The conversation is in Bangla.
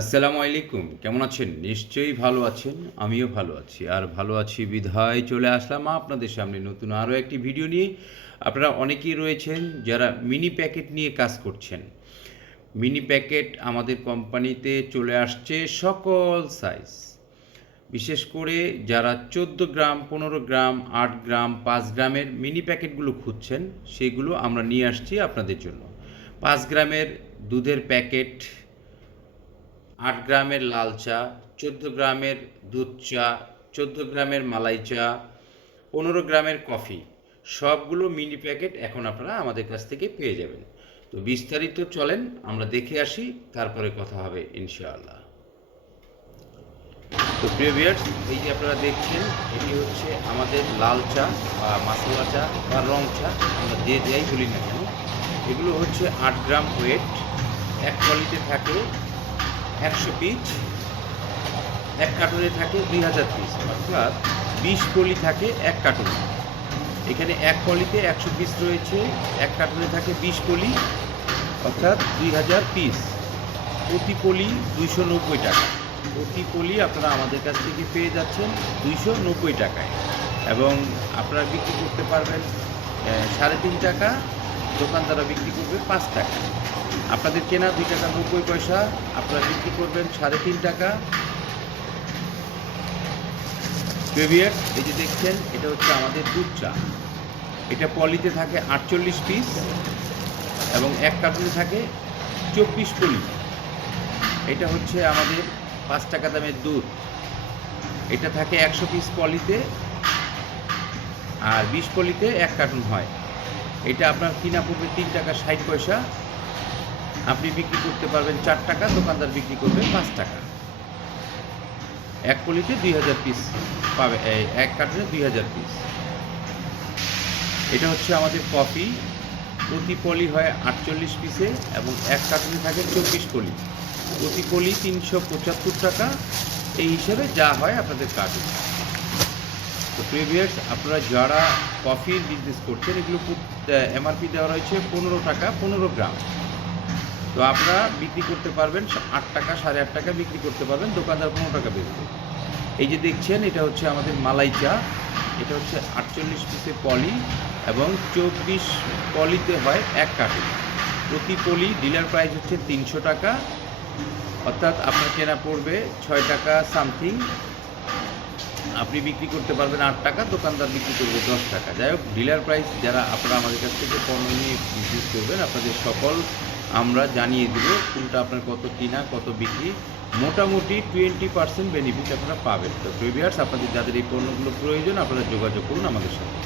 আসসালামু আলাইকুম। কেমন আছেন? নিশ্চয়ই ভালো আছেন। আমিও ভালো আছি। আর ভালো আছি বিধায় চলে আসলাম আপনাদের সামনে নতুন আরও একটি ভিডিও নিয়ে। আপনারা অনেকেই রয়েছেন যারা মিনি প্যাকেট নিয়ে কাজ করছেন। মিনি প্যাকেট আমাদের কোম্পানিতে চলে আসছে সকল সাইজ। বিশেষ করে যারা 14 গ্রাম, 15 গ্রাম, 8 গ্রাম, 5 গ্রামের মিনি প্যাকেটগুলো খুঁজছেন, সেগুলো আমরা নিয়ে আসছি আপনাদের জন্য। 5 গ্রামের দুধের প্যাকেট, 8 গ্রামের লাল চা, 14 গ্রামের দুধ চা, 14 গ্রামের মালাই চা, 15 গ্রামের কফি, সবগুলো মিনি প্যাকেট এখন আপনারা আমাদের কাছ থেকে পেয়ে যাবেন। তো বিস্তারিত চলেন আমরা দেখে আসি, তারপরে কথা হবে ইনশাআল্লাহ। তো প্রিয় ভিউয়ার্স, এই যে আপনারা দেখছেন, এটি হচ্ছে আমাদের লাল চা বা মাসালা চা বা রং চা, আমরা যে যাই বলি না কেন। এগুলো হচ্ছে 8 গ্রাম ওয়েট, এক পলিতে থাকে 100 পিস, এক কার্টুনে থাকে 2000 পিস, অর্থাৎ 20 পলি থাকে এক কার্টুনে। এখানে এক পলিতে 100 পিস রয়েছে, এক কার্টুনে থাকে 20 পলি, অর্থাৎ 2000 পিস। প্রতি পলি 290 টাকা। প্রতি পলি আপনারা আমাদের কাছ থেকে পেয়ে যাচ্ছেন 290 টাকায়, এবং আপনারা বিক্রি করতে পারবেন 3.5 টাকা, দোকানদাররা বিক্রি করবে 5 টাকা। আপনাদের কেনা 2 টাকা 90 পয়সা, আপনারা বিক্রি করবেন 3.5 টাকা। ভিউয়ার্স, এই যে দেখছেন, এটা হচ্ছে আমাদের দুধ চা। এটা পলিতে থাকে 48 পিস এবং এক কার্টুনে থাকে 24 পলি। এটা হচ্ছে আমাদের 5 টাকা দামের দুধ। এটা থাকে 100 পিস পলিতে, আর 20 পলিতে এক কার্টুন হয়। এটা আপনার কিনা পড়বে 3 টাকা 60 পয়সা, আপনি বিক্রি করতে পারবেন 4 টাকা, দোকানদার বিক্রি করবে 5 টাকা। এক পলিতে 2000 পিস পাবে, এক কার্টুনে 2000 পিস। এটা হচ্ছে আমাদের কফি। প্রতি পলি হয় 48 পিসে এবং এক কার্টুনে থাকে 24 পলি। প্রতি পলি 375 টাকা, এই হিসেবে যা হয় আপনাদের কার্টুন। তো প্রিভিয়াস আপনারা যারা কফির বিজনেস করছেন, এগুলো এমআরপি দেওয়া রয়েছে 15 টাকা 15 গ্রাম। তো আপনারা বিক্রি করতে পারবেন 8 টাকা, 8.5 টাকা বিক্রি করতে পারবেন, দোকানদার 15 টাকা বেচবে। এই যে দেখছেন, এটা হচ্ছে আমাদের মালাই চা। এটা হচ্ছে 48 পিসে পলি এবং 24 পলিতে হয় এক কার্টুন। প্রতি পলি ডিলার প্রাইস হচ্ছে 300 টাকা, অর্থাৎ আপনার কেনা পড়বে 6 টাকা সামথিং, আপনি বিক্রি করতে পারবেন 8 টাকা, দোকানদার বিক্রি করবে 10 টাকা। যাই হোক, ডিলার প্রাইস যারা আপনারা আমাদের কাছ থেকে পণ্য নিয়ে বিজনেস করবেন, আপনাদের সকল আমরা জানিয়ে দেব কোনটা আপনার কত কিনা কত বিক্রি। মোটামুটি 20% বেনিফিট আপনারা পাবেন। তো ভিউয়ার্স, আপনাদের যাদের এই পণ্যগুলো প্রয়োজন, আপনারা যোগাযোগ করুন আমাদের সাথে।